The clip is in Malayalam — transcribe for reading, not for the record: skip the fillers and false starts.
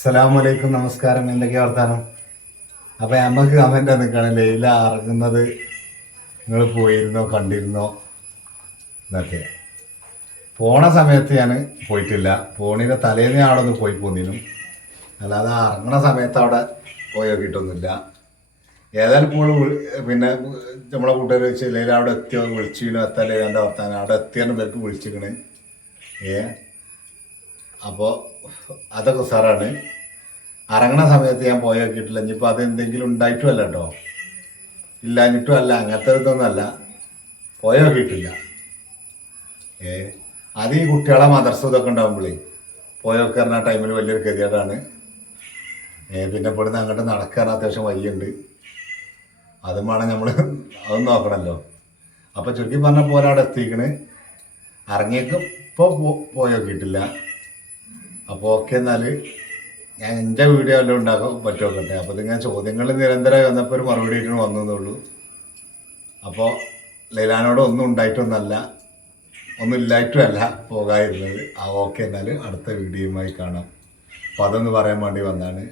അസ്സലാമലൈക്കും, നമസ്കാരം. എന്തൊക്കെയാ വർത്താനം? അപ്പം നമുക്ക് കമൻ്റ് നിൽക്കണം, ലൈല ഇറങ്ങുന്നത് നിങ്ങൾ പോയിരുന്നോ, കണ്ടിരുന്നോ എന്നൊക്കെ. പോണ സമയത്ത് ഞാൻ പോയിട്ടില്ല. പോണിൻ്റെ തലേന്ന് ഞാൻ അവിടെ ഒന്ന് പോയി പോന്നിനും, അല്ലാതെ ഇറങ്ങണ സമയത്ത് അവിടെ പോയി നോക്കിയിട്ടൊന്നുമില്ല. ഏതായാലും ഇപ്പോൾ പിന്നെ നമ്മളെ കൂട്ടുകാർ വെച്ച് ലൈല അവിടെ എത്തിയോ, വിളിച്ചിനോ, എത്താൻ ലൈലാൻ്റെ വർത്താനം അവിടെ എത്തിയാണ് പേർക്ക് വിളിച്ചിരിക്കണ്. അപ്പോൾ അതൊക്കെ സാറാണ്. ഇറങ്ങണ സമയത്ത് ഞാൻ പോയി നോക്കിയിട്ടില്ല. ഇനിയിപ്പോൾ അതെന്തെങ്കിലും ഉണ്ടായിട്ടുമല്ല കേട്ടോ, ഇല്ലാഞ്ഞിട്ടും അല്ല, അങ്ങനത്തെ ഇതൊന്നുമല്ല, പോയി നോക്കിയിട്ടില്ല. അത് ഈ കുട്ടികളെ മദർസ ഇതൊക്കെ ഉണ്ടാകുമ്പോഴേ പോയൊക്കെ പറഞ്ഞ ടൈമിൽ വലിയൊരു ഗതികേടാണ്. പിന്നെ ഇവിടുന്ന് അങ്ങോട്ട് നടക്കാൻ അത്യാവശ്യം വഴിയുണ്ട്, അതും വേണം നമ്മൾ അതും നോക്കണമല്ലോ. അപ്പോൾ ചുരുക്കി പറഞ്ഞ പോലെ അവിടെ എത്തിക്കണ്. ഇറങ്ങിയേക്കും ഇപ്പോൾ പോയി നോക്കിയിട്ടില്ല. അപ്പോൾ ഓക്കെ, എന്നാൽ ഞാൻ എൻ്റെ വീഡിയോ എല്ലാം ഉണ്ടാക്കാൻ പറ്റുമോക്കട്ടെ. അപ്പോൾ ഇതിങ്ങനെ ചോദ്യങ്ങൾ നിരന്തരമായി വന്നപ്പോൾ ഒരു മറുപടി ആയിട്ട് വന്നതേ. അപ്പോൾ ലൈലാനോട് ഒന്നും ഉണ്ടായിട്ടൊന്നല്ല, ഒന്നും ഇല്ലായിട്ടുമല്ല പോകാതിരുന്നത്. ഓക്കെ, എന്നാൽ അടുത്ത വീഡിയോയുമായി കാണാം. അപ്പോൾ അതൊന്ന് പറയാൻ വേണ്ടി വന്നതാണ്.